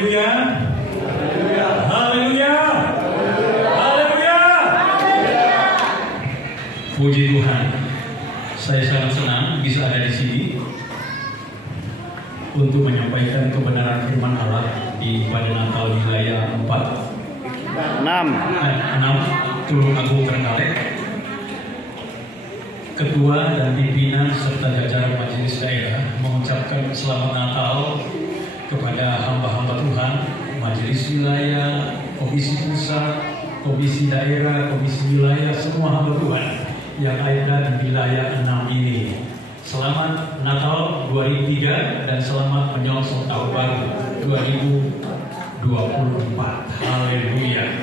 Haleluya. Haleluya. Haleluya. Puji Tuhan. Saya sangat senang bisa ada di sini untuk menyampaikan kebenaran firman Allah di pada Natal wilayah 6 Tulung Agung Trenggalek. Ketua dan pimpinan serta jajaran majelis daerah mengucapkan selamat Natal kepada hamba-hamba Tuhan, majelis wilayah, komisi pusat, komisi daerah, komisi wilayah, semua hamba Tuhan yang ada di wilayah 6 ini. Selamat Natal 2003 dan selamat menyongsong tahun baru 2024. Haleluya.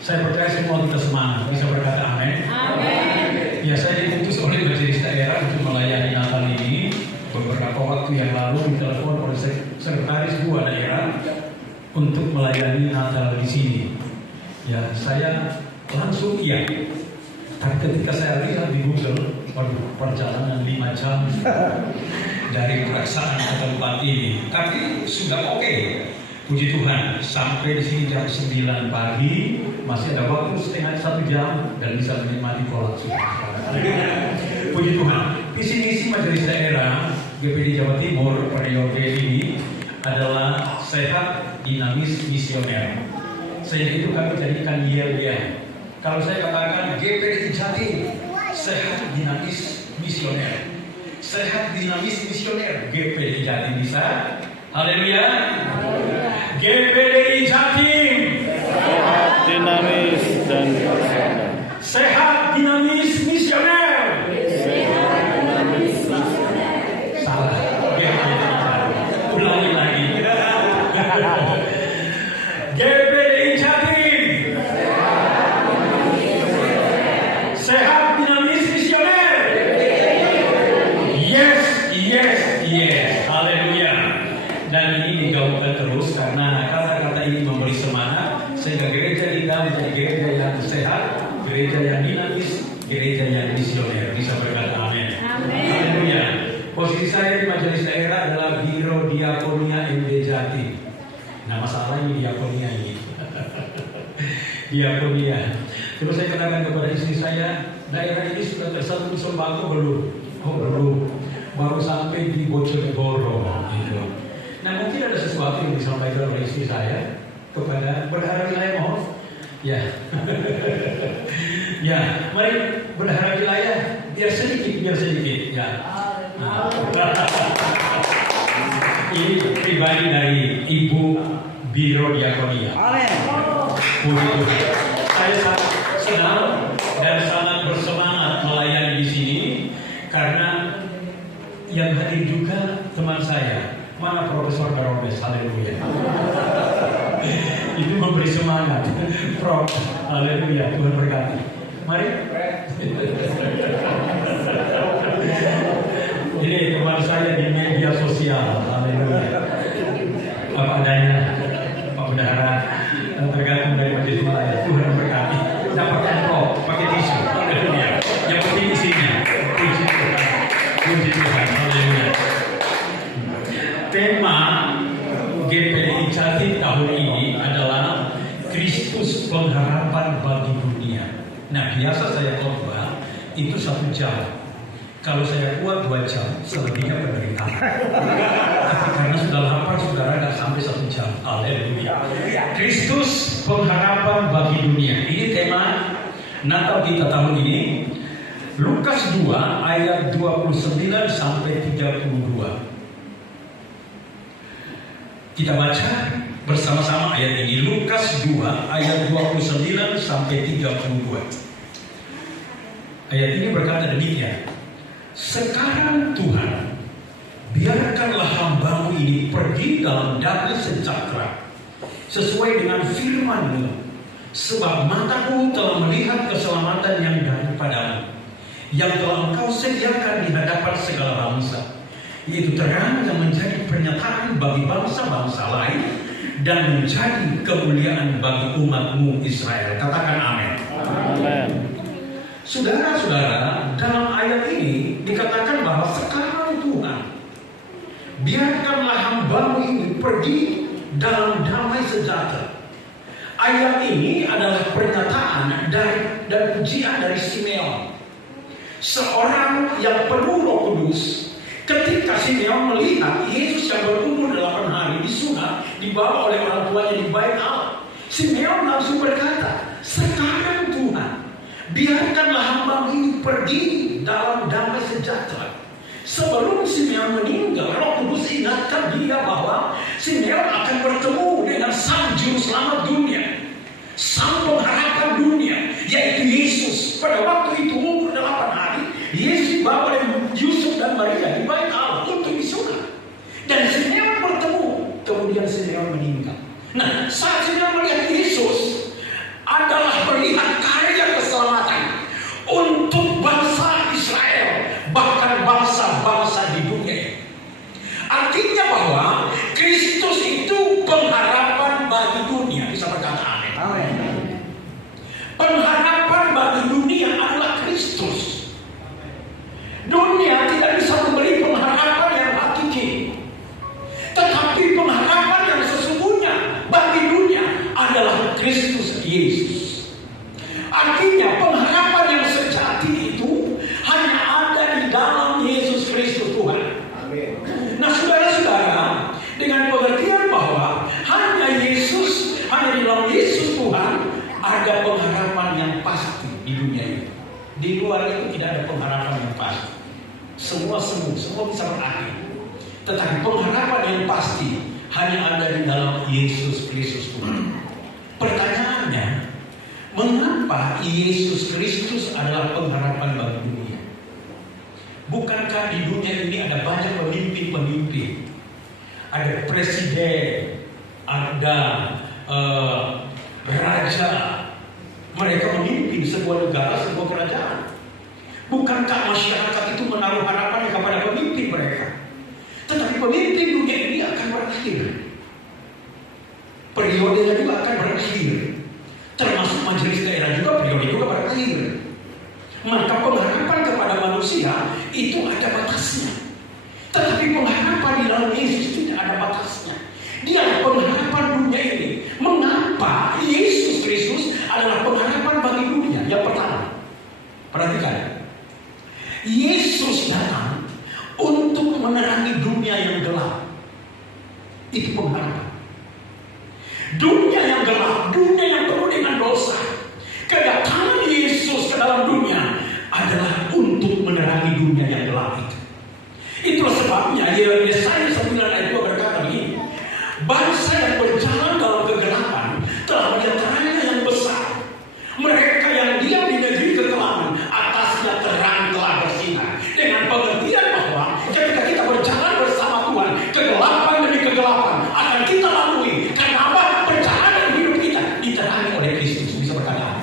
Saya percaya semua kita semangat. Bisa berkata amin? Amin. Ya, saya diutus oleh majelis daerah untuk melayani Natal ini. Beberapa waktu yang lalu ditelepon oleh sekretaris dua daerah untuk melayani Natal di sini. Ya, saya langsung iya. Tapi ketika saya lihat di Google, perjalanan 5 jam dari perasaan ke tempat ini, tapi sudah oke. Puji Tuhan, sampai di sini jam 9 pagi, masih ada waktu setengah 1 jam dan bisa menikmati kolak sudah. Puji Tuhan, visi-misi majelis daerah GPD Jawa Timur periode ini adalah sehat, dinamis, misioner. Sehingga itu kami jadikan yel-yel. Kalau saya katakan GPD Jatim, sehat, dinamis, misioner. Sehat, dinamis, misioner. GPD Jatim bisa. Haleluya. GPD Jatim, sehat, dinamis, dan misioner. Sehat, dinamis, misioner. Sehat, dinamis, misioner. Salah. Ulangi lagi. GPD Jatim, sehat, dinamis, misioner. Yes, yes, yes. Haleluya. Dan ini digaungkan terus karena kata-kata ini memberi semangat sehingga gereja kita menjadi gereja yang sehat, gereja yang dinamis, gereja yang misioner. Bisa berkata amin. Haleluya. Posisi saya di majelis daerah adalah Biro Diakonia MD Jatim. Nah, masalah ini diakonia ini. Diakonia. Terus saya katakan kepada istri saya, daerah ini sudah tersatu sembako belum? Oh belum. Baru sampai di Bojonegoro. Gitu. Nah, mungkin ada sesuatu yang disampaikan oleh istri saya kepada bendahara wilayah, mohon. Ya. Ya, mari bendahara wilayah biar sedikit. Ya. Nah. Ini pribadi dari Ibu Biro Diakonia. Amin. Saya sangat senang dan sangat bersemangat melayani di sini karena yang hadir juga teman saya. Mana Profesor Darobes, haleluya. Itu memberi semangat. Prof, haleluya, Tuhan berkati. Mari. Ini teman saya di media sosial, haleluya. Apa adanya, Pak Bendahara, tergantung dari majelis wilayah. Tuhan berkati. Dapat amplop, pakai tisu, haleluya. Yang penting isinya. Puji Tuhan, puji Tuhan, haleluya. Tema GPD Jatim tahun ini adalah Kristus pengharapan bagi dunia. Nah, biasa saya khotbah itu 1 jam. Kalau saya kuat 2 jam, selebihnya penderitaan. Tapi karena sudah lapar, saudara nggak sampai 1 jam. Haleluya. Kristus pengharapan bagi dunia. Ini tema Natal kita tahun ini. Lukas 2 ayat 29 sampai 32. Kita baca bersama-sama ayat ini. Lukas 2 ayat 29 sampai 32. Ayat ini berkata demikian. Sekarang Tuhan, biarkanlah hamba-Mu ini pergi dalam damai sejahtera sesuai dengan firman-Mu, sebab mataku telah melihat keselamatan yang daripadamu, yang telah Engkau sediakan di hadapan segala bangsa, yaitu terang yang menjadi pernyataan bagi bangsa-bangsa lain dan menjadi kemuliaan bagi umat-Mu Israel. Katakan amin. Amin. Saudara-saudara, dalam ayat ini dikatakan bahwa sekarang Tuhan, biarkanlah hamba-Mu ini pergi dalam damai sejahtera. Ayat ini adalah pernyataan dan pujian dari Simeon, seorang yang penuh Roh Kudus. Ketika Simeon melihat Yesus yang berumur 8 hari disunat dibawa oleh orang tuanya di bait Allah, Simeon langsung berkata, "Sekarang Tuhan, biarkanlah hamba ini pergi dalam damai sejahtera." Sebelum Simeon meninggal, Roh Kudus ingatkan dia bahwa Simeon akan bertemu dengan Sang Juru Selamat dunia, Sang Pengharapan dunia, yaitu Yesus. Pada waktu itu umur 8 hari, Yesus dibawa oleh Yusuf dan Maria di bait Allah untuk disunat. Dan Simeon bertemu, kemudian Simeon meninggal. Nah, saat Simeon melihat Yesus adalah melihat karya keselamatan untuk bangsa Israel, bahkan bangsa-bangsa di dunia ini. Artinya bahwa Kristus itu pengharapan bagi dunia. Bisa berkata amin. Pengharapan bagi dunia adalah Kristus. Dunia tidak bisa memberi pengharapan yang hakiki, tetapi pengharapan yang sesungguhnya bagi dunia adalah Kristus Yesus. Artinya pengharapan yang sejati itu hanya ada di dalam Yesus Kristus Tuhan. Nah, saudara-saudara, dengan pengertian bahwa hanya di dalam Yesus Tuhan ada pengharapan yang pasti di dunia ini. Di luar itu tidak ada pengharapan yang pasti. Semua bisa berakhir. Tetapi pengharapan yang pasti hanya ada di dalam Yesus Kristus Tuhan. Pertanyaannya, mengapa Yesus Kristus adalah pengharapan bagi dunia? Bukankah di dunia ini ada banyak pemimpin-pemimpin? Ada presiden, ada raja. Mereka memimpin sebuah negara, sebuah kerajaan. Bukankah masyarakat itu menaruh harapannya kepada pemimpin mereka? Tetapi pemimpin dunia ini akan berakhir. Periodenya juga akan berakhir. Termasuk majelis daerah juga periode juga berakhir. Maka pengharapan kepada manusia itu ada batasnya. Tetapi pengharapan di dalam Yesus tidak ada batasnya. Dia pengharapan dunia ini. Mengapa Yesus Kristus adalah pengharapan bagi dunia? Yang pertama, perhatikan. Yesus datang untuk menerangi dunia yang gelap. Itu pengharapan. Dunia yang gelap, dunia yang penuh dengan dosa. Kedatangan Yesus ke dalam dunia adalah untuk menerangi dunia yang gelap itu. Itulah sebabnya Yesaya 9 ayat 2 berkata begini, bangsa yang berjalan dalam kegelapan telah melihat terangnya yang besar. Mereka yang diam di negeri kegelapan, atasnya terang telah bersinar. Dengan pengertian bahwa ketika kita berjalan bersama Tuhan, kegelapan demi kegelapan akan kita lalui. Karena apa? Perjalanan hidup kita diterangi oleh Kristus. Bisa berkata,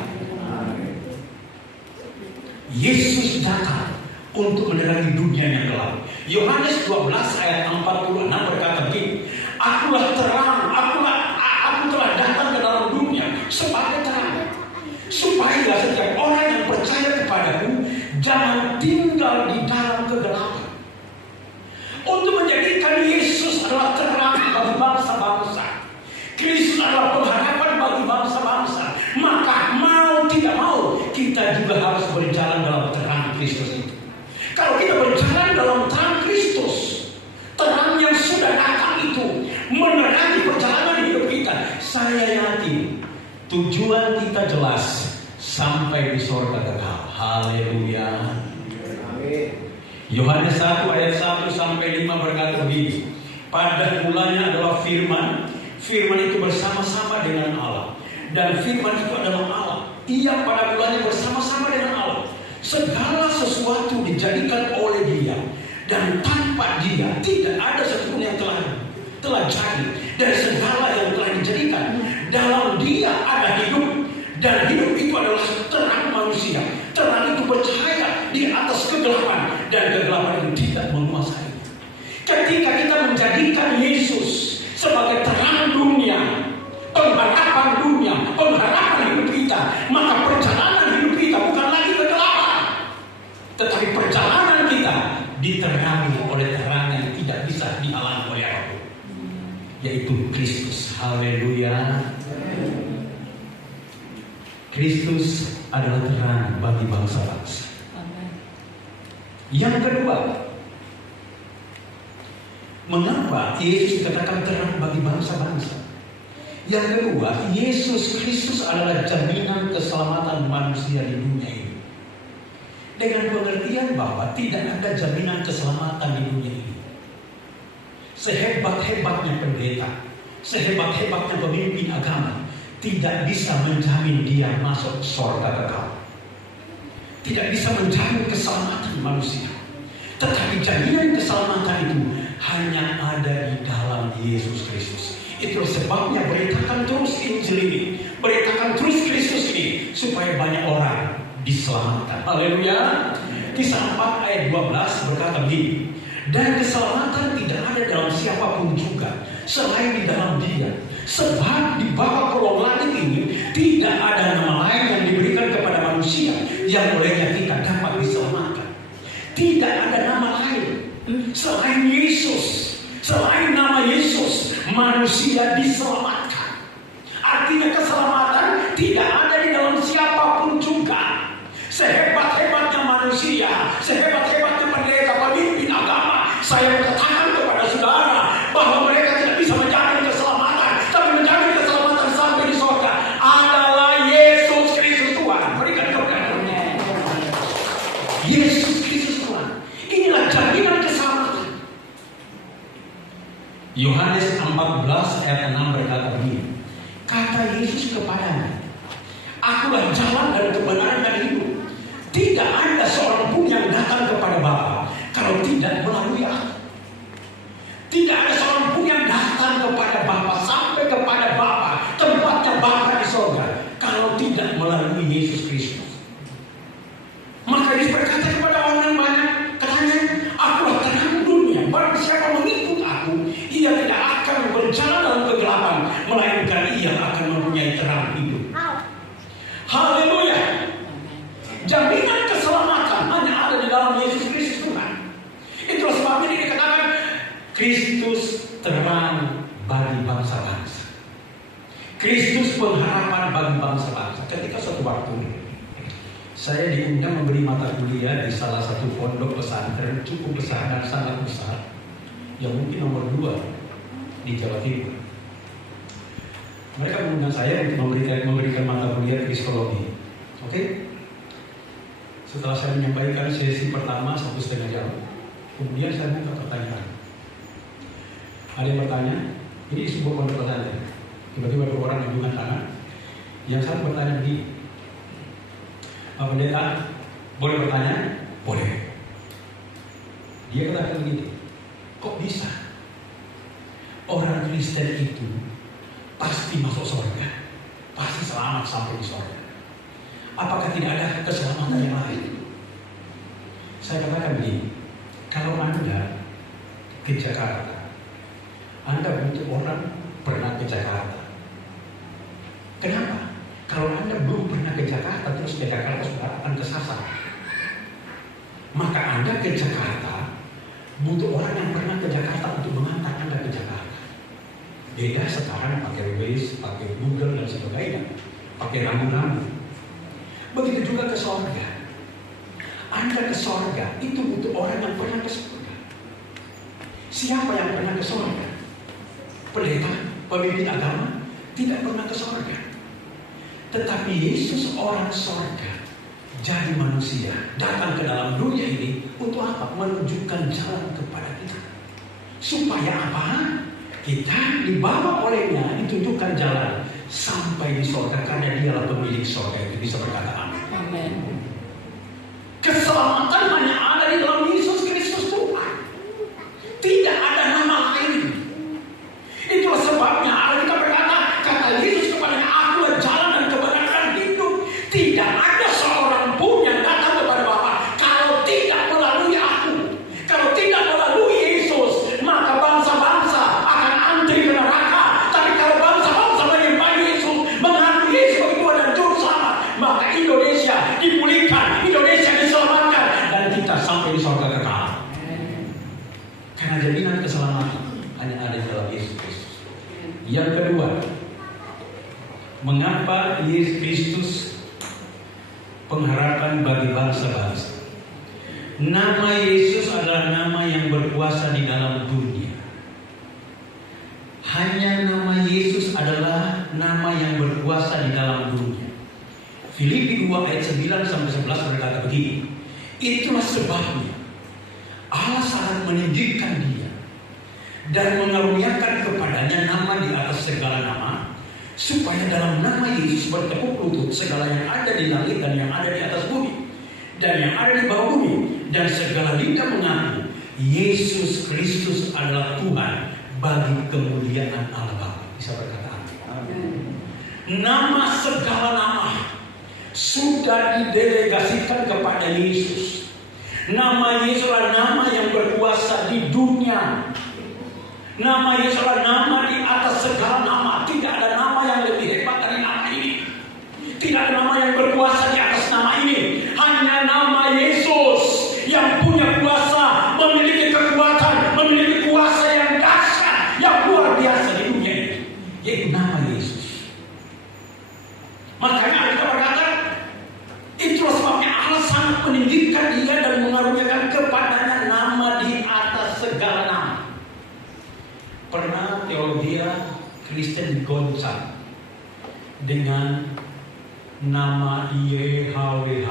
Yesus datang untuk menerangi dunia yang gelap. Yohanes 12 ayat 46 berkata begini, Akulah terang, aku telah datang ke dalam dunia sebagai terang, supaya setiap orang yang percaya kepadaku jangan tinggal di dalam kegelapan. Untuk menjadikan Yesus adalah terang bagi bangsa-bangsa, Kristus adalah pengharapan bagi bangsa-bangsa, maka mau tidak mau kita juga harus berjalan dalam terang Kristus itu. Kalau kita berjalan dalam terang Kristus, terang yang sudah datang itu menerangi perjalanan hidup kita, saya yakin tujuan kita jelas, sampai di surga kekal. Haleluya. Yohanes 1 ayat 1 sampai 5 berkata begini, pada mulanya adalah firman, firman itu bersama-sama dengan Allah, dan firman itu adalah Allah. Ia pada mulanya bersama-sama dengan Allah. Segala sesuatu dijadikan oleh Dia, dan tanpa Dia tidak ada sesuatu yang telah jadi. Dari segala yang telah dijadikan, dalam Dia ada hidup, dan hidup itu adalah terang manusia. Terang itu bercahaya di atas kegelapan, dan kegelapan itu tidak menguasai. Ketika kita menjadikan Yesus sebagai terang dunia, pengharapan dunia, pengharapan hidup kita, maka perjalanan hidup kita bukan lagi kegelapan, tetapi perjalanan kita diterangi oleh terang yang tidak bisa dihalangi oleh apapun. yaitu Kristus. Haleluya. Kristus adalah terang bagi bangsa-bangsa. Yang kedua, mengapa Yesus dikatakan terang bagi bangsa-bangsa? Yang kedua, Yesus Kristus adalah jaminan keselamatan manusia di dunia ini. Dengan pengertian bahwa tidak ada jaminan keselamatan di dunia ini. Sehebat-hebatnya pendeta, sehebat-hebatnya pemimpin agama, tidak bisa menjamin dia masuk surga kekal. Tidak bisa menjamin keselamatan manusia. Tetapi jaminan keselamatan itu hanya ada di dalam Yesus Kristus. Itu sebabnya beritakan terus Injil ini, beritakan terus Kristus ini, supaya banyak orang diselamatkan. Haleluya. Kisah 4 ayat 12 berkata begini, dan keselamatan tidak ada dalam siapapun juga selain di dalam Dia. Sebab di bawah kolong langit ini tidak ada nama lain yang diberikan kepada manusia yang olehnya kita dapat diselamatkan. Tidak ada nama lain selain Yesus. Selain nama Yesus, manusia diselamatkan. Artinya keselamatan tidak ada di dalam siapapun juga. Sehebat-hebatnya manusia, sehebat-hebatnya pendeta, pemimpin agama, saya katakan kepada saudara bahwa mereka tidak bisa menjamin keselamatan, tapi menjamin keselamatan sampai di surga adalah Yesus Kristus Tuhan. Berikan keberkatan. Yesus Kristus Tuhan. Inilah jaminan keselamatan. Yohanes 14 ayat 6 berkata begini, kata Yesus kepadanya, akulah jalan dan kebenaran dan hidup. Tidak ada seorang pun yang datang kepada Bapa kalau tidak melalui aku. Tidak ada seorang pun yang datang kepada Bapa, sampai kepada Bapa, tempatnya Bapa di surga, kalau tidak melalui Yesus Kristus. Maka Yesus berkata kepada orang banyak, katanya, akulah terang dunia. Barang siapa mengikut aku, ia tidak akan berjalan dalam kegelapan, melainkan ia akan mempunyai terang hidup. Haleluya. Jaminan keselamatan hanya ada di dalam Yesus Kristus Tuhan. Itulah sebabnya ini dikatakan Kristus terang bagi bangsa-bangsa. Kristus pengharapan bagi bangsa-bangsa. Ketika suatu waktu saya diundang memberi mata kuliah di salah satu pondok pesantren cukup besar dan sangat besar, yang mungkin nomor 2 di Jawa Timur. Mereka mengundang saya untuk memberikan mata kuliah kristologi. Oke? Setelah saya menyampaikan sesi pertama 1,5 jam, kemudian saya buka pertanyaan. Ada yang bertanya, ini sebuah pondok pesantren. Tiba-tiba ada orang menunjukkan tangan. Yang satu bertanya begini, Pak Pendeta, boleh bertanya? Boleh. Dia katakan begini, kok bisa orang Kristen itu pasti masuk surga, pasti selamat sampai di surga? Apakah tidak ada keselamatan yang lain? Saya katakan begini, kalau Anda ke Jakarta, Anda butuh orang pernah ke Jakarta. Kenapa? Kalau Anda belum pernah ke Jakarta, terus ke Jakarta sudah akan kesasar. Maka Anda ke Jakarta butuh orang yang pernah ke Jakarta untuk mengantar Anda ke Jakarta. Beda sekarang pakai Waze, pakai Google dan sebagainya, pakai rambu-rambu. Begitu juga ke surga. Anda ke surga itu butuh orang yang pernah ke surga. Siapa yang pernah ke surga? Pendeta, pemimpin agama tidak pernah ke surga. Tetapi Yesus orang surga jadi manusia, datang ke dalam dunia ini untuk apa? Menunjukkan jalan kepada kita. Supaya apa? Kita dibawa olehnya, ditunjukkan jalan sampai di surga, karena dialah pemilik surga itu. Bisa berkata amin. Amin. Keselamatan hanya ada di dalam Yesus Kristus Tuhan. Tidak ada nama lain. Itulah sebabnya kita berkata, kata Yesus kepadanya, akulah jalan dan kebenaran dan hidup. Tidak ada seorang pun yang datang kepada Bapa kalau tidak melalui aku. Kalau tidak melalui Yesus, maka bangsa-bangsa akan antri ke neraka. Tapi kalau bangsa-bangsa menyembah Yesus, mengakui Yesus sebagai Tuhan dan Juru Selamat, maka Indonesia dipulihkan Kenapa Yesus Kristus pengharapan bagi bangsa-bangsa? Nama Yesus adalah nama yang berkuasa di dalam dunia. Hanya nama Yesus adalah nama yang berkuasa di dalam dunia. Filipi 2 ayat 9-11 berkata begini, itulah sebabnya Allah sangat meninggikan dia dan mengaruniakan kepadanya nama di atas segala nama, supaya dalam nama Yesus bertekuk lutut segala yang ada di langit dan yang ada di atas bumi dan yang ada di bawah bumi, dan segala lidah mengaku Yesus Kristus adalah Tuhan bagi kemuliaan Allah Bapa. Bisa berkata amin. Nama segala nama sudah didelegasikan kepada Yesus. Nama Yesus adalah nama yang berkuasa di dunia. Nama Yesus adalah nama di atas segala nama. Tidak ada nama yang lebih hebat dari nama ini. Tidak ada nama yang berkuasa di atas nama ini. Hanya nama Yesus yang punya kuasa, memiliki kekuatan, memiliki kuasa yang dahsyat, yang luar biasa di dunia ini, yaitu nama Yesus. Makanya kita berkata, itulah sebabnya Allah sangat meninggikan dia dan mengaruniakan kepadanya nama di atas segala nama. Pernah teologia Kristen digoncang dengan nama YHWH,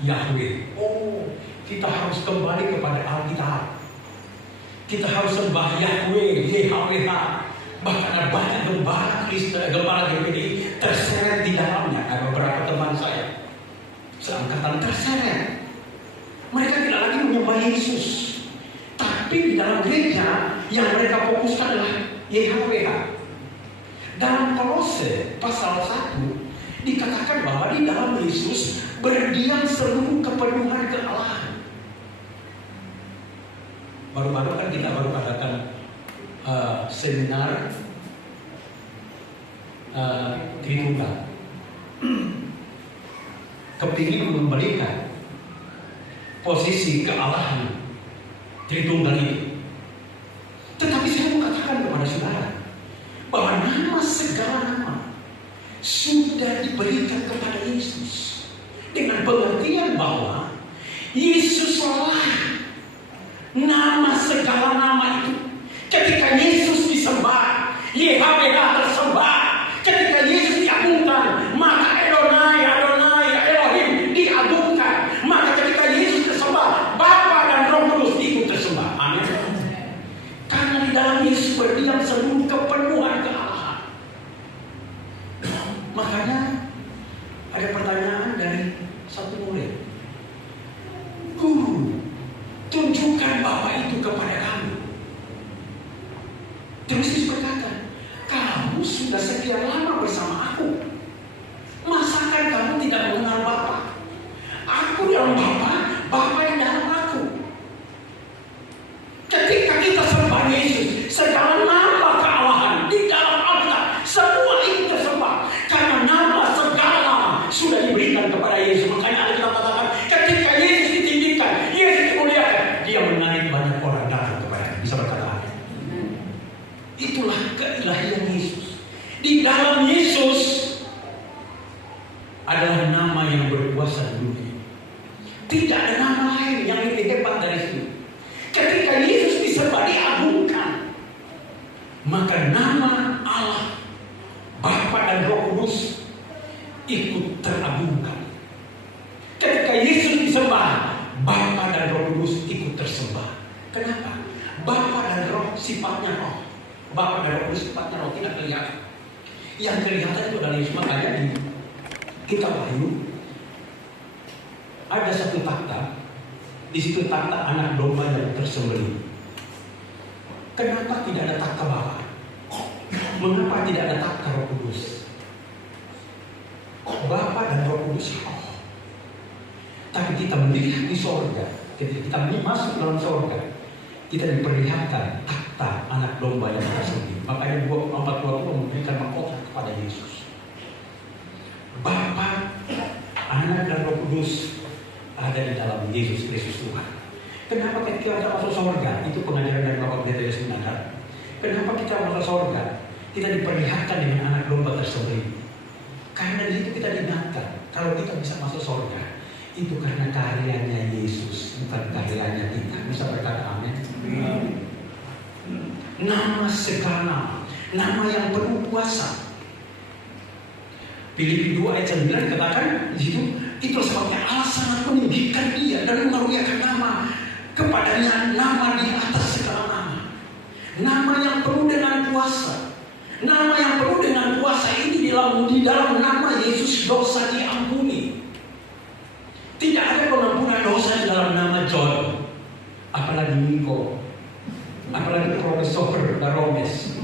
Yahweh. Oh, kita harus kembali kepada Alkitab. Kita harus sembah Yahweh, YHWH. Bahkan ada banyak gembala Kristen, gembala GPI terseret di dalamnya. Ada beberapa teman saya seangkatan terseret. Mereka tidak lagi menyembah Yesus, tapi di dalam gereja yang mereka fokuskan adalah YHWH. Dalam Kolose pasal 1 dikatakan bahwa di dalam Yesus berdiam seluruh kepenuhan kealahan. Baru-baru kan kita baru adakan seminar Tritunggal. Kepingin mengembalikan posisi kealahan Tritunggal ini. Tetapi saya mau katakan kepada saudara bahwa nama segala nama sudah diberikan kepada Yesus, dengan pengertian bahwa Yesuslah nama segala nama itu. Ketika Yesus disembah, YHWH tersembah. Ketika Yesus diagungkan, maka Adonai, Adonai, Elohim diagungkan. Maka ketika Yesus tersembah, Bapa dan Roh Kudus ikut tersembah. Amin. Karena di dalam Yesus berdiam seluruh kepenuhan kealahan. Makanya ada pertanyaan dari satu murid. Guru, tunjukkan Bapa itu kepada kami. Terus Yesus berkata, kamu sudah sekian lama bersama aku. Masakan kamu tidak mengenal Bapa? Aku dalam Bapa, Bapa yang dalam aku. Ketika kita sembah Yesus, segala nama kealahan di dalam Alkitab, semua itu tersembah. Karena nama segala nama sudah diberikan kepada Yesus. Makanya Alkitab katakan, ketika Yesus ditinggikan, Yesus dimuliakan, dia menarik banyak orang datang kepada. Bisa berkata amin. Itulah keilahian Yesus. Di dalam Yesus adalah nama yang berkuasa di dunia. Tidak ada nama lain yang lebih hebat dari itu. Ketika Yesus disembah, diagungkan, maka nama Allah, Bapa dan Roh Kudus ikut teragungkan. Ketika Yesus disembah, Bapa dan Roh Kudus ikut tersembah. Kenapa? Bapa dan Roh sifatnya roh. Bapa dan Roh Kudus sifatnya roh, tidak kelihatan. Yang kelihatan itu adalah Yesus. Makanya di kitab Wahyu ada satu takhta. Di situ takhta anak domba yang tersembelih. Kenapa tidak ada takhta Bapa? Mengapa tidak ada takhta Roh Kudus? Bapa dan Roh Kudus roh. Tapi kita melihat di sorga, ketika kita masuk dalam sorga, kita diperlihatkan takhta anak domba yang tersembelih. Makanya 4:20 memberikan mahkota kepada Yesus. Bapa, Anak dan Roh Kudus ada di dalam Yesus Kristus Tuhan. Kenapa ketika kita masuk sorga? Itu pengajaran dari Bapak Pendeta Yesus Nadar. Kenapa kita masuk sorga? kita diperlihatkan dengan anak domba tersebut. Karena di situ kita diingatkan, kalau kita bisa masuk surga, itu karena karyanya Yesus, bukan karyanya kita. Bisa berkata amin? Nama segala, nama yang penuh kuasa. Filipi 2 ayat 9 katakan di situ, itu sebabnya Allah sangat meninggikan dia dan mengaruniakan nama kepadanya, nama di atas segala nama. Nama yang penuh dengan kuasa. Nama yang penuh dengan kuasa ini di dalam nama Yesus dosa diampuni. Tidak ada pengampunan dosa di dalam nama John, apalagi Niko, apalagi Profesor Baromes.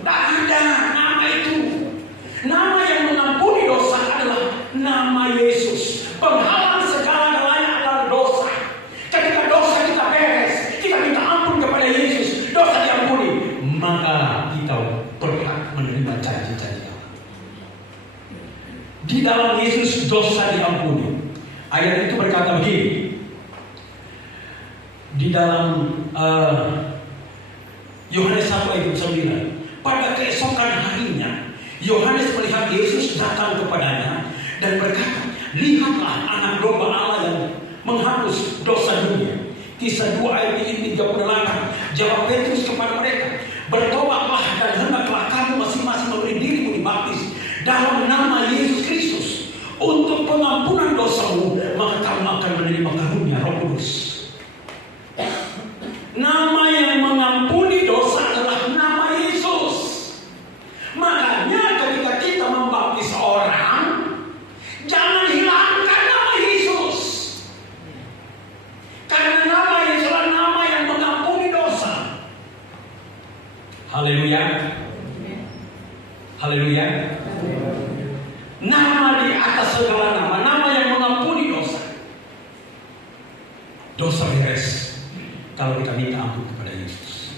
Tak ada nama itu. Nama yang mengampuni dosa adalah nama Yesus. Penghalang segala-galanya adalah dosa. Ketika dosa kita beres, kita minta ampun kepada Yesus, dosa diampuni, maka kita berhak menerima janji-janji Allah. Di dalam Yesus dosa diampuni. Ayat itu berkata begini. Di dalam Yohanes 1 ayat 9. Pada keesokan harinya, Yohanes melihat Yesus datang kepadanya dan berkata, lihatlah anak domba Allah yang menghapus dosa dunia. Kisah 2 ayat 38. Jawab Petrus kepada mereka, bertobatlah dan hendaklah kamu masing-masing memberi dirimu dibaptis dalam nama Yesus Kristus untuk pengampunan dosamu, maka kamu akan menerima karunia Roh Kudus. Nama yang mengampuni dosa adalah nama Yesus. Makanya ketika kita membaptis orang, jangan hilangkan nama Yesus. Karena nama Yesus adalah nama yang mengampuni dosa. Haleluya. Haleluya. Nama di atas segala nama, nama yang mengampuni dosa. Dosa beres kalau kita minta ampun kepada Yesus.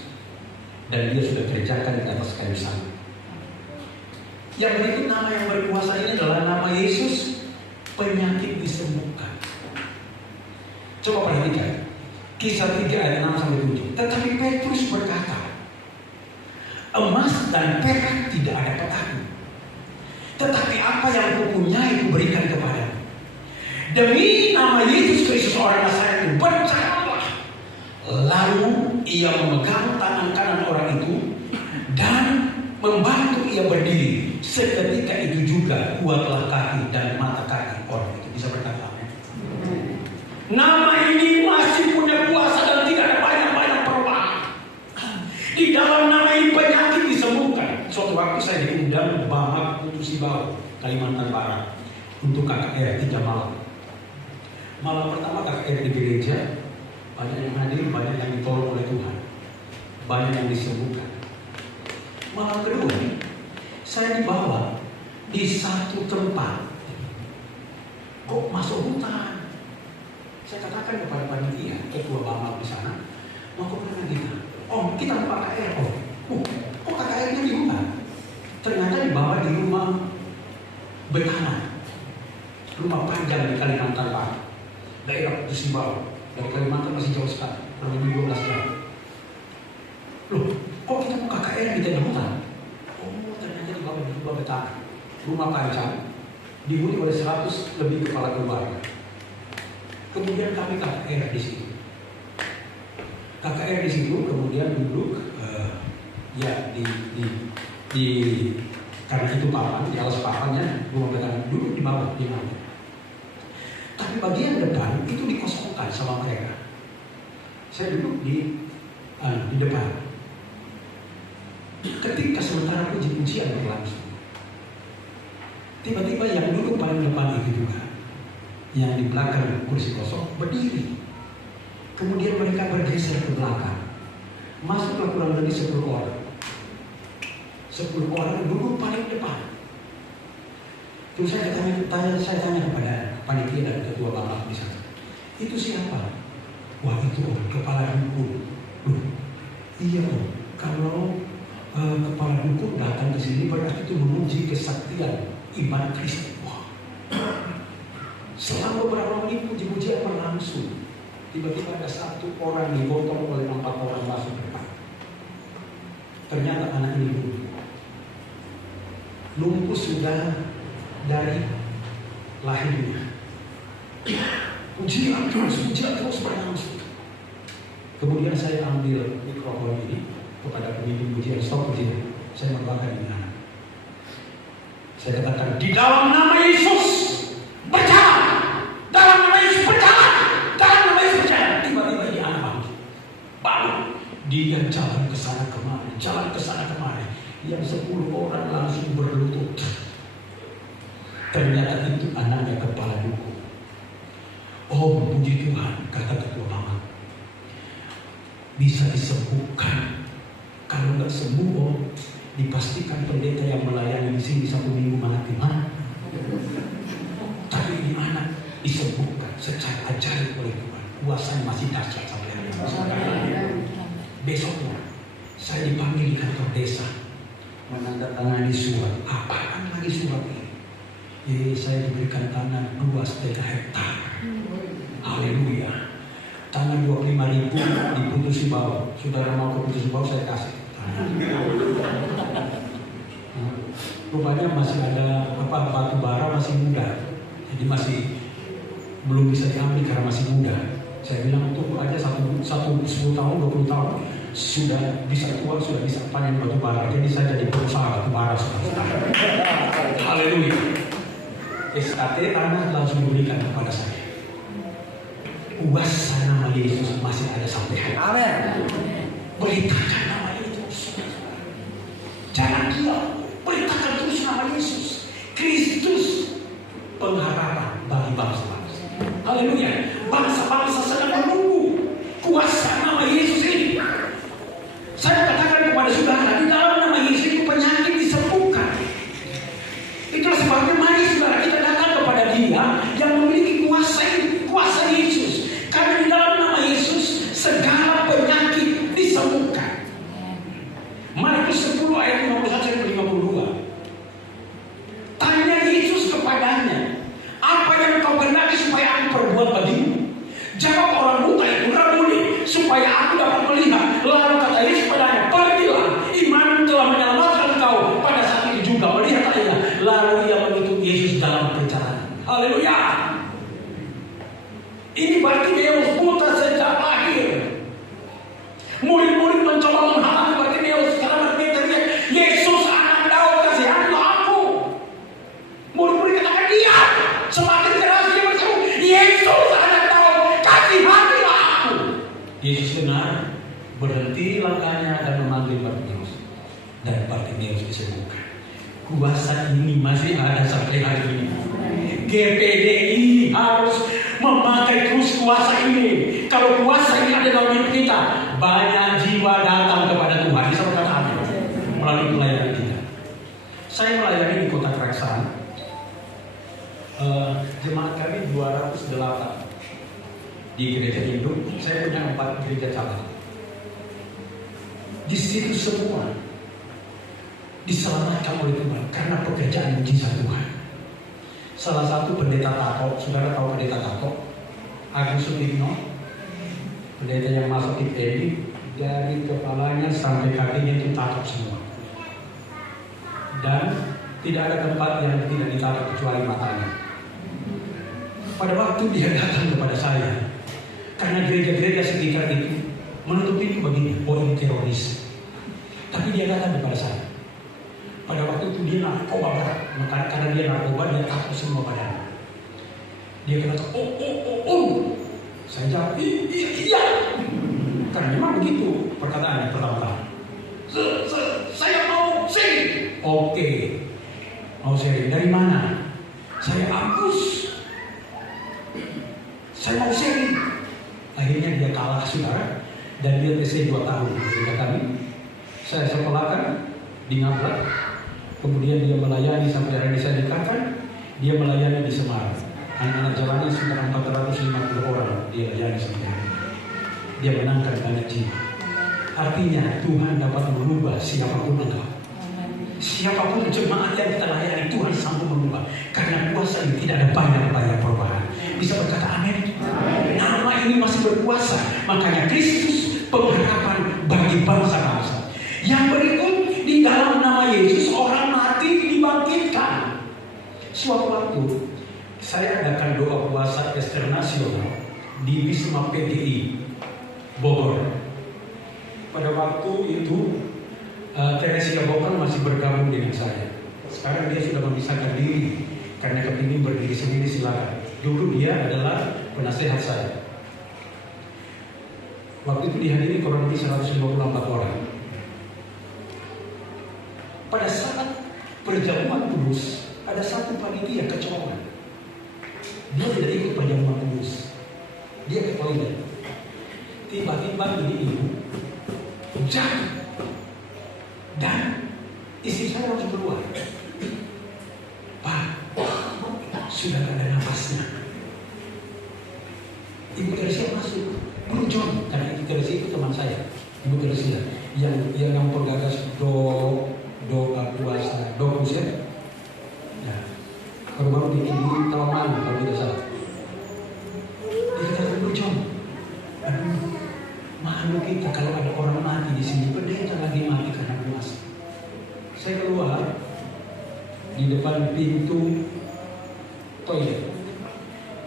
Dan dia sudah kerjakan di atas kayu salib. Yang berikut nama yang berkuasa ini adalah nama Yesus, penyakit disembuhkan. Coba perhatikan Kisah 3 ayat 6 sampai 7. Tetapi Petrus berkata, emas dan perak tidak ada petaku, tetapi apa yang kupunyai kuberikan kepadamu. Demi nama Yesus Kristus orang Nazaret itu, berjalanlah. Lalu ia memegang tangan kanan orang itu dan membantu ia berdiri. Seketika itu juga kuatlah kaki dan mata kaki orang itu. Bisa berkata amin. Nama ini masih punya kuasa dan tidak ada banyak-banyak perubahan. Di dalam nama ini penyakit disembuhkan. Suatu waktu saya diundang Bamak Putusibau, Kalimantan Barat, untuk KKR 3 malam. Malam pertama KKR di gereja, banyak yang hadir, banyak yang ditolong oleh Tuhan, banyak yang disembuhkan. Malam kedua, saya dibawa di satu tempat. Kok masuk hutan? Saya katakan kepada panitia, ketua Bamak di sana, mau kemana kita? Oh, kita mau KKR. Oh, kok KKR-nya di hutan? Ternyata dibawa di rumah betahan, rumah panjang di Kalimantan Barat, daerah Putusibau. Dari Kalimantan masih jauh sekali, kurang lebih 12 jam. Loh, kok kita mau KKR di tengah hutan? Oh, ternyata dibawa di rumah betahan, rumah panjang, dihuni oleh 100 lebih kepala keluarga. Kemudian kami KKR di situ. KKR di situ, kemudian duduk, ya di karena itu papan, di alas papannya rumah betahan, duduk di bawah, di mana. Tapi bagian depan itu dikosongkan sama mereka. Saya duduk di depan. Ketika sementara puji-pujian berlangsung, tiba-tiba yang duduk paling depan itu juga, yang di belakang kursi kosong, berdiri. Kemudian mereka bergeser ke belakang. Masuklah kurang lebih 10 orang. 10 orang duduk paling depan. Terus saya tanya kepada panitia dan ketua Bapak di sana, itu siapa? Wah, itu kepala dukun. Iya, kalau kepala dukun datang ke sini berarti itu menguji kesaktian iman Kristen. Wah. Selama beberapa menit puji-pujian berlangsung, tiba-tiba ada 1 orang digotong oleh 4 orang masuk depan. Ternyata anak ini dulu lumpuh sudah dari lahirnya. Ujian terus berlangsung. Kemudian saya ambil mikrofon ini kepada pemimpin ujian, stop ujian. Saya membanggakan ini anak. Saya katakan, di dalam nama Yesus berjalan, dalam nama Yesus berjalan, dalam nama Yesus berjalan. Tiba-tiba ini anak bangun. Dia jalan ke sana kemari, jalan ke sana kemari. Yang 10 orang langsung berlutut. Ternyata itu anaknya kepala duku. Oh, puji Tuhan, kata ketua mama. Bisa disembuhkan. Kalau nggak sembuh, oh, dipastikan pendeta yang melayani di sini 1 minggu mati mah. Tapi ini anak disembuhkan secara ajaib oleh Tuhan. Kuasanya masih dahsyat sampai hari ini. Besoknya saya dipanggil di kantor desa menandatangani surat. Apaan lagi surat ini? Saya diberikan tanah 2,5 hektar. Haleluya. Tanah 25.000 di Putus Sibau. Saudara mau ke Putus Sibau, saya kasih. Rupanya masih ada batu bara masih muda. Jadi masih belum bisa diambil karena masih muda. Saya bilang tunggu aja 10 tahun, 20 tahun sudah bisa tua, sudah bisa panen batu bara. Jadi saya jadi pengusaha batu bara. Haleluya. SKT tanah langsung diberikan kepada saya. Kuasa nama Yesus masih ada sampai hari ini. Amin. Beritakan nama Yesus. Jangan diam. Beritakan terus nama Yesus. Kristus pengharapan bagi bangsa-bangsa. Haleluya. Bangsa-bangsa sedang menunggu kuasa nama Yesus ini. Saya katakan kepada saudara, di dalam nama Yesus itu penyakit disembuhkan. Itulah sebabnya mari saudara kita datang kepada Dia yang memiliki kuasa ini, kuasa Yesus. Karena di dalam nama Yesus segala penyakit disembuhkan. Markus 10 ayat 51-52. Tanya Yesus kepadanya, apa yang kau kehendaki supaya aku perbuat bagimu? Jawab orang buta itu, Rabuni, supaya aku dapat melihat. Lalu kata Yesus kepadanya, pergilah, iman telah menyelamatkan kau. Pada saat itu juga melihat ia. Lalu ia mengikut Yesus dalam perjalanan. Haleluya. Ini Bartimeus buta sejak lahir. Murid-murid mencoba menghalangi Bartimeus karena dia teriak, Yesus anak Daud, kasihanilah aku. Murid-murid katakan, diam. Semakin keras dia berseru, Yesus anak Daud, kasihanilah aku. Yesus dengar, berhenti langkahnya dan memanggil Bartimeus. Dan Bartimeus disembuhkan. Kuasa ini masih ada sampai hari ini. GPDI harus memakai terus kuasa ini. Kalau kuasa ini ada dalam hidup kita, banyak jiwa datang kepada Tuhan. Bisa berkata amin melalui pelayanan kita. Saya melayani di Kota Keraksan. Jemaat kami 208 di gereja induk. Saya punya 4 gereja cabang. Di situ semua diselamatkan oleh Tuhan karena pekerjaan mujizat Tuhan. Salah satu pendeta Tato, saudara tahu pendeta Tato? Agus Sutikno, pendeta yang masuk IPD, dari kepalanya sampai kakinya itu tato semua. Dan tidak ada tempat yang tidak ditato kecuali matanya. Pada waktu dia datang kepada saya, karena gereja-gereja sekitar itu menutup pintu begini, oh ini teroris. Tapi dia datang kepada saya. Pada waktu itu dia narkoba berat, karena dia narkoba dia takut semua badan. Dia kata, oh. Saya jawab, iya. Karena memang begitu perkataannya pertama-tama. Saya mau sharing. Oke. Mau sharing dari mana? Saya Agus. Saya mau sharing. Akhirnya dia kalah saudara dan dia TC 2 tahun. Sudah kami. Saya sekolahkan di Ngabrak. Kemudian dia melayani sampai hari ini saya nikahkan. Dia melayani di Semarang. Anak-anak jalannya sekitar 450 orang dia layani sampai hari ini. Dia menangkan banyak jiwa. Artinya Tuhan dapat merubah siapapun engkau. Siapapun jemaat yang kita layani, Tuhan sanggup merubah. Karena kuasa ini tidak ada banyak perubahan. Bisa berkata amin. Nama ini masih berkuasa. Makanya Kristus pengharapan bagi bangsa-bangsa. Yang berikut, di dalam nama Yesus orang mati dibangkitkan. dibangkitkan. Suatu waktu saya adakan doa puasa Ester Nasional di Wisma PGI Bogor. Pada waktu itu Teresia Bokal masih bergabung dengan saya. Sekarang dia sudah memisahkan diri karena kepingin berdiri sendiri, silakan. Dulu dia adalah penasehat saya. Waktu itu dihadiri kurang lebih 154 orang. Pada saat perjamuan kudus, ada satu panitia kecolongan. Dia tidak ikut perjamuan kudus. Dia ke toilet. Tiba-tiba ini ibu jatuh. Dan istri saya langsung keluar. Pak, sudah gak ada nafasnya. Ibu Teresia masuk. Bro John, karena Ibu Teresia itu teman saya. Ibu Teresia yang penggagas doa puasa, doa khusus. Nah, baru bikin diri tahun lalu kalau tidak salah. Dia kata, Bro John, aduh, malu kita kalau ada orang mati di sini, pendeta lagi mati karena puasa. Saya keluar di depan pintu toilet.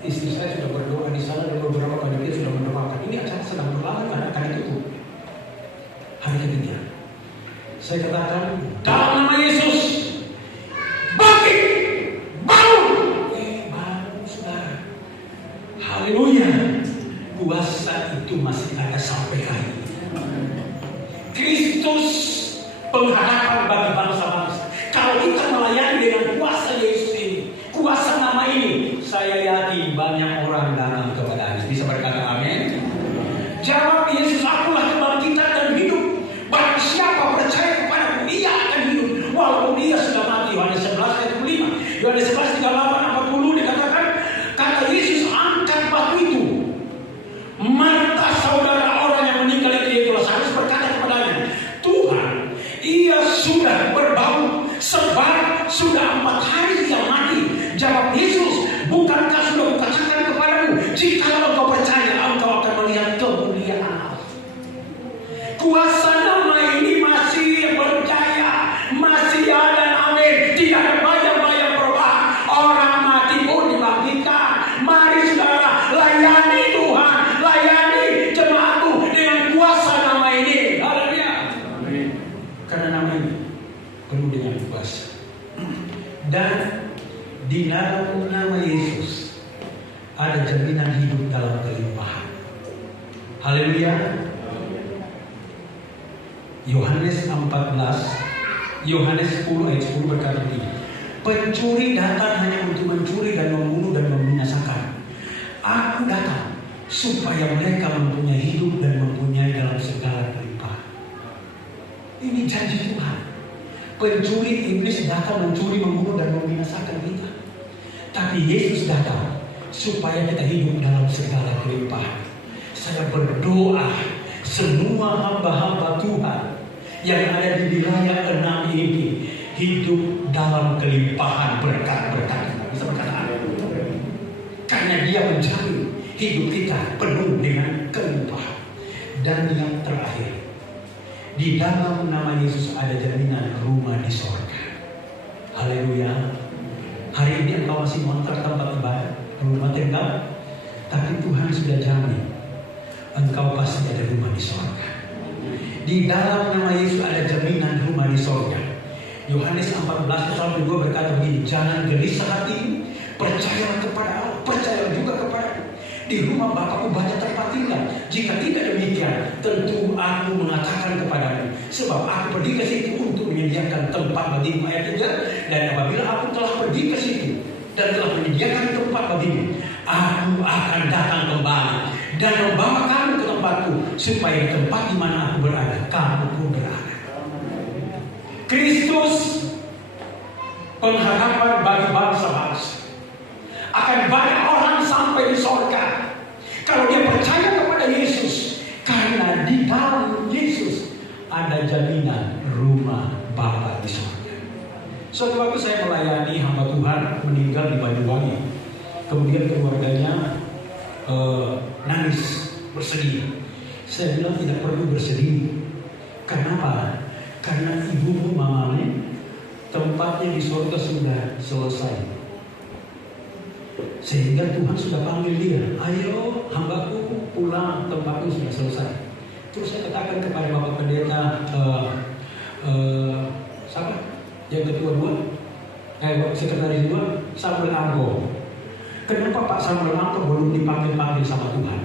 Istri saya sudah berdoa di sana dan beberapa panitia sudah mendoakan. Ini acara sedang berlangsung karena akan ditutup. Hari ketiga, saya katakan, dalam nama Yesus, bangkit, bangun. Bangun, saudara. Haleluya. Kuasa itu masih ada sampai hari ini. Kristus pengharapan bagi bangsa-bangsa. Kalau kita melayani dengan kuasa Yesus ini, kuasa nama ini, saya yakin banyak orang datang kepada Anda. Bisa berkata amin? Jawab Yesus, akulah kebangkitan dan hidup. Barang siapa percaya kepadaku, ia akan hidup walaupun ia sudah mati. Yohanes 11 ayat 5. Yohanes 11 38 40 dikatakan, kata Yesus, angkat batu itu. Marta, saudara orang yang meninggal itu harus berkata kepadanya, Tuhan, ia sudah berbau sebab sudah 4 hari ia mati. Jawab Yesus, bukankah sudah kukatakan kepadamu, jika engkau percaya, engkau akan melihat kemuliaan Allah. Kuasa nama ini masih berjaya, masih ada, amin. Tidak ada bayang-bayang perubahan. Orang mati pun dibangkitkan. Mari saudara, layani Tuhan, layani jemaatku dengan kuasa nama ini. Haleluya. Karena nama ini penuh dengan kuasa. Dan di dalam nama Yesus ada jaminan hidup dalam kelimpahan. Haleluya. Yohanes 10 ayat 10 berkata begini, pencuri datang hanya untuk mencuri dan membunuh dan membinasakan. Aku datang supaya mereka mempunyai hidup dan mempunyai dalam segala kelimpahan. Ini janji Tuhan. Pencuri iblis datang mencuri, membunuh dan membinasakan kita. Tapi Yesus datang supaya kita hidup dalam segala kelimpahan. Saya berdoa semua hamba-hamba Tuhan yang ada di wilayah 6 ini hidup dalam kelimpahan berkat-berkat. Bisa berkata amin. Karena Dia menjamin hidup kita penuh dengan kelimpahan. Dan yang terakhir, di dalam nama Yesus ada jaminan rumah di sorga. Haleluya. Hari ini engkau masih ngontrak tempat ibadah, rumah tinggal, tapi Tuhan sudah jamin engkau pasti ada rumah di sorga. Di dalam nama Yesus ada jaminan rumah di sorga. Yohanes 14 ayat 2 berkata begini, jangan gelisah hati, percayalah kepada Allah, percayalah juga kepada aku. Di rumah Bapakku banyak tempat tinggal. Jika tidak demikian, tentu aku mengatakan kepadamu, sebab aku pergi ke situ untuk menyediakan tempat bagimu. Ayat 3, dan apabila aku telah pergi ke situ dan telah menyediakan tempat bagimu, aku akan datang kembali dan membawa kamu ke tempatku, supaya di tempat di mana aku berada, kamu pun berada. Kristus pengharapan bagi bangsa-bangsa. Akan banyak orang sampai di sorga kalau dia percaya kepada Yesus, karena di dalam Yesus ada jaminan rumah Bapa di sorga. Suatu waktu saya melayani hamba Tuhan meninggal di Banyuwangi, kemudian keluarganya nangis, bersedih. Saya bilang tidak perlu bersedih. Kenapa? Karena ibumu, mamamu tempatnya di surga sudah selesai. Sehingga Tuhan sudah panggil dia, ayo hambaku pulang, tempatku sudah selesai. Terus saya katakan kepada Bapak Pendeta, siapa? Yang ketua dua, sekretaris dua, Samuel Angko. Kenapa Pak Samuel Angko belum dipanggil-panggil sama Tuhan?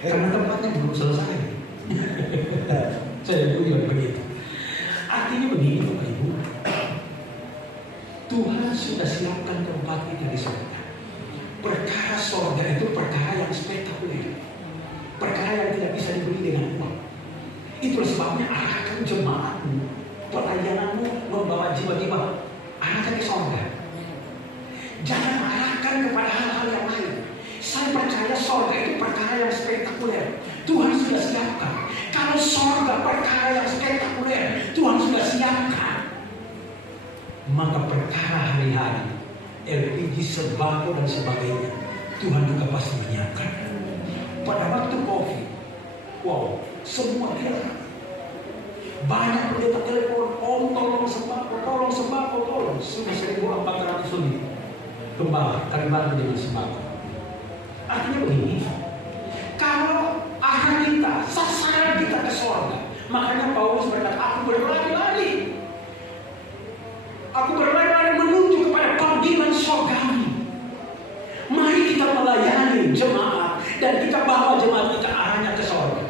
Karena tempatnya belum selesai. Saya bilang begitu. Artinya begini Bapak Ibu, Tuhan sudah siapkan tempat kita di surga. Perkara surga itu perkara yang spektakuler, perkara yang tidak bisa dibeli dengan uang. Itulah sebabnya arahkan jemaatmu, pelayananmu membawa jiwa-jiwa arahkan ke surga. Jangan arahkan kepada hal-hal yang lain. Saya percaya surga itu perkara yang spektakuler. Tuhan sudah siapkan. Kalau surga perkara yang spektakuler, Tuhan sudah siapkan. Maka perkara hari-hari, LPG, sembako dan sebagainya, Tuhan juga pasti menyiapkan. Pada waktu COVID, wow, semua hilang. Banyak pendeta telepon, om tolong sembako, tolong. Sudah 1.400 lebih gembala Kalimantan dengan sembako. Artinya begini, kalau arah kita, sasaran kita ke surga, makanya Paulus berkata, aku berlari-lari menuju kepada panggilan surgawi. Mari kita melayani jemaat dan kita bawa jemaat kita arahnya ke surga.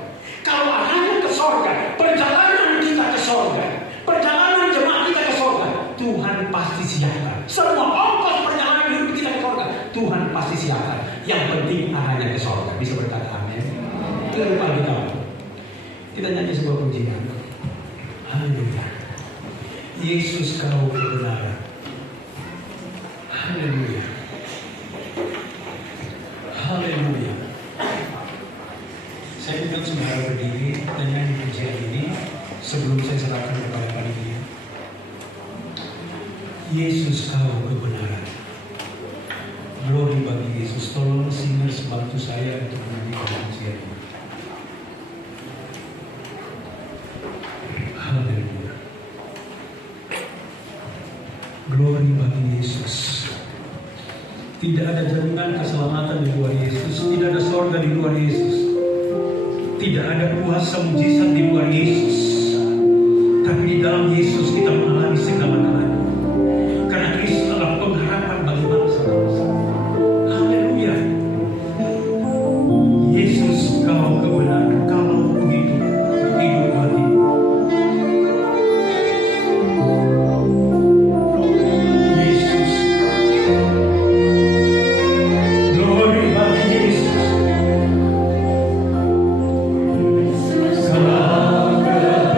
Kalau arahnya ke surga, perjalanan kita ke surga, perjalanan jemaat kita ke surga, Tuhan pasti siapkan. Semua ongkos perjalanan hidup kita ke surga, Tuhan pasti siapkan. Yang penting arahnya ke surga. Bisa berkata amin. Kita nyanyi sebuah pujian. Haleluya. Yesus kau kebenaran. Haleluya. Haleluya. Saya minta saudara berdiri dan nyanyi pujian ini sebelum saya serahkan kepada panitia. Yesus kau kebenaran. Glory bagi Yesus. Tolong singers bantu saya untuk menyanyikan pujian ini. Haleluya. Glory bagi Yesus. Tidak ada jaminan keselamatan di luar Yesus. Tidak ada surga di luar Yesus. Tidak ada kuasa mujizat di luar Yesus. Tapi di dalam Yesus kita mengalami segala-galanya. Karena Yesus adalah pengharapan bagi bangsa-bangsa. Haleluya. Yesus kau kebenaran. Kalau begitu hidup bagi Yesus. Glory bagi Yesus. Kau kebenaran.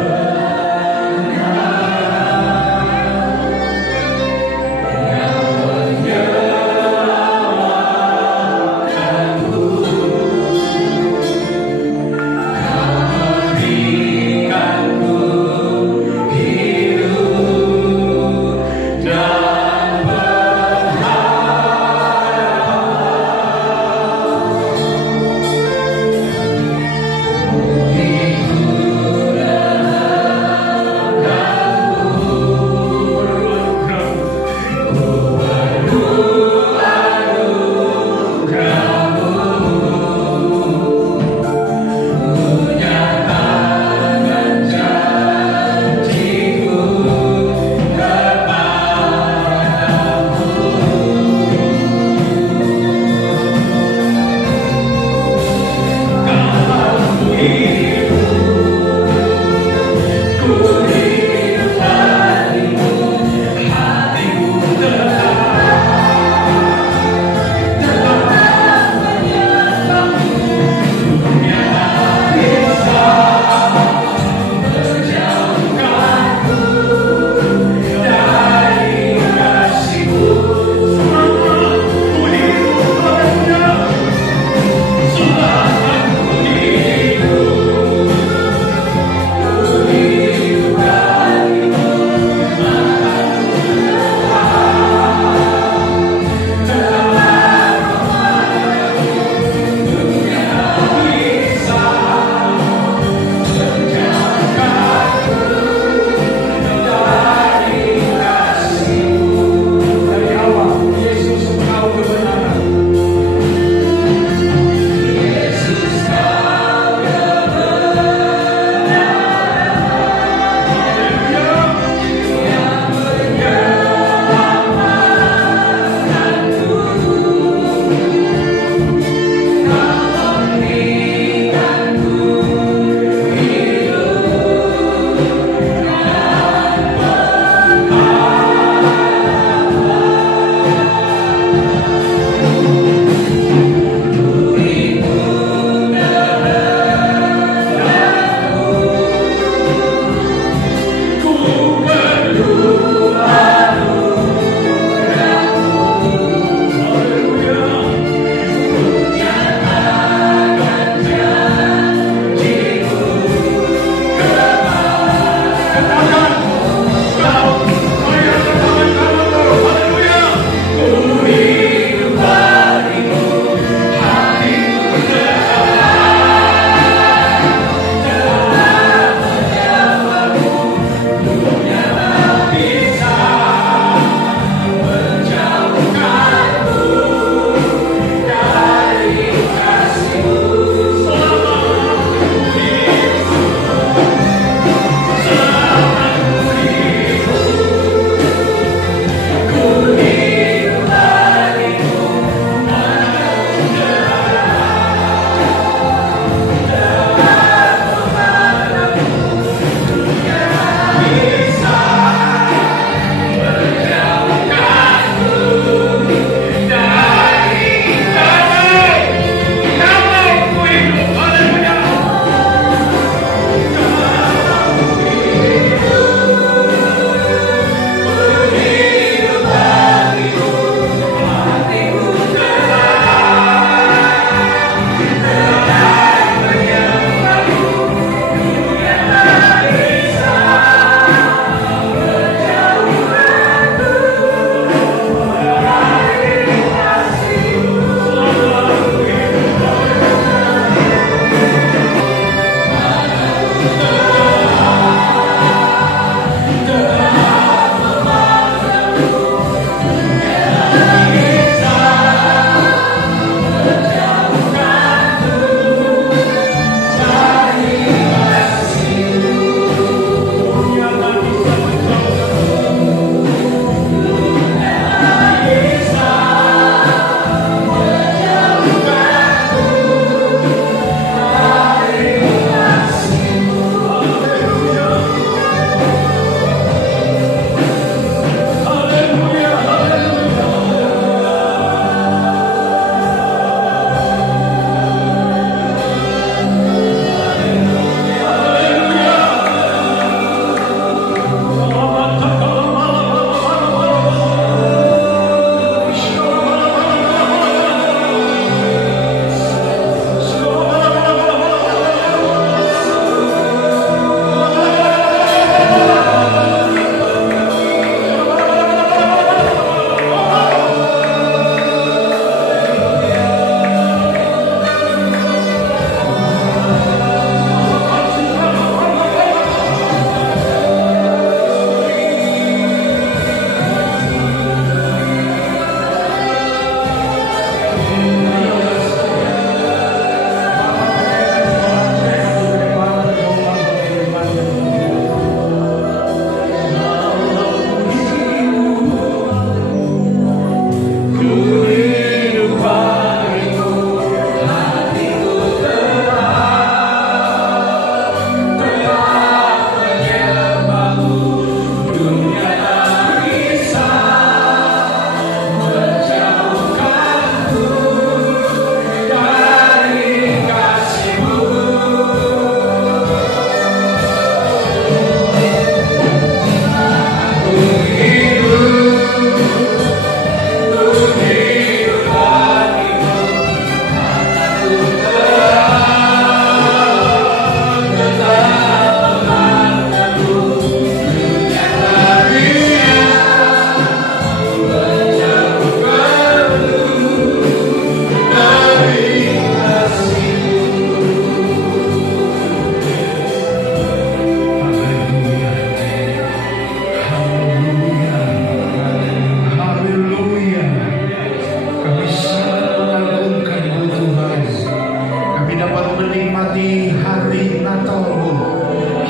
dapat menikmati hari Natal-Mu,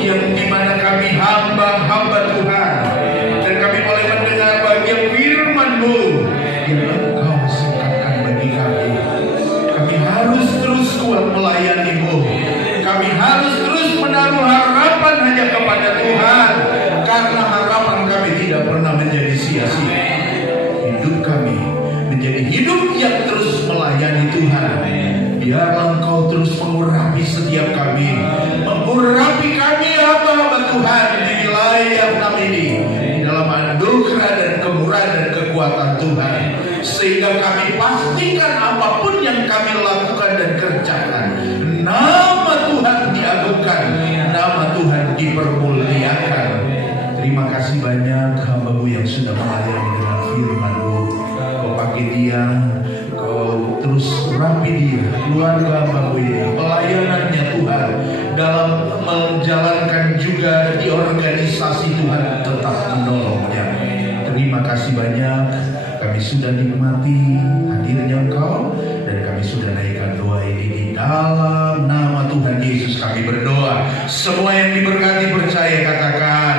yang dimana kami hamba-hamba Tuhan, dan kami boleh mendengar bagian firman-Mu yang Engkau singkapkan bagi kami. Kami harus terus kuat melayani-Mu. Kami harus terus menaruh harapan hanya kepada Tuhan, karena harapan kami tidak pernah menjadi sia-sia. Hidup kami menjadi hidup yang terus melayani Tuhan. Biarlah Engkau terus mengurapi setiap kami, mengurapi kami hamba-hamba Tuhan di wilayah enam ini, di dalam anugerah dan kemurahan dan kekuatan Tuhan, sehingga kami pastikan apapun yang kami lakukan dan kerjakan, nama Tuhan diagungkan, nama Tuhan dipermuliakan. Terima kasih banyak hamba-Mu yang sudah melayani dengan firman-Mu. Kau pakai dia, Kau terus rapi dia, keluarga hamba-Mu ini, pelayanannya Tuhan, dalam menjalankan juga di organisasi Tuhan, tetap menolongnya. Terima kasih banyak, kami sudah nikmati hadirnya Engkau, dan kami sudah naikkan doa ini di dalam nama Tuhan Yesus kami berdoa. Semua yang diberkati percaya katakan